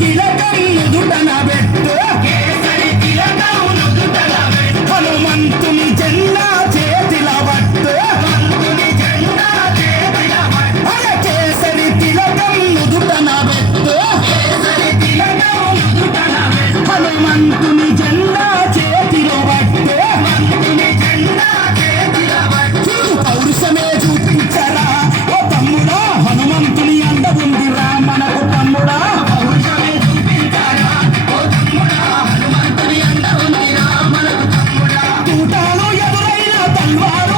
కిలకం దుటన పెట్టు. Bye.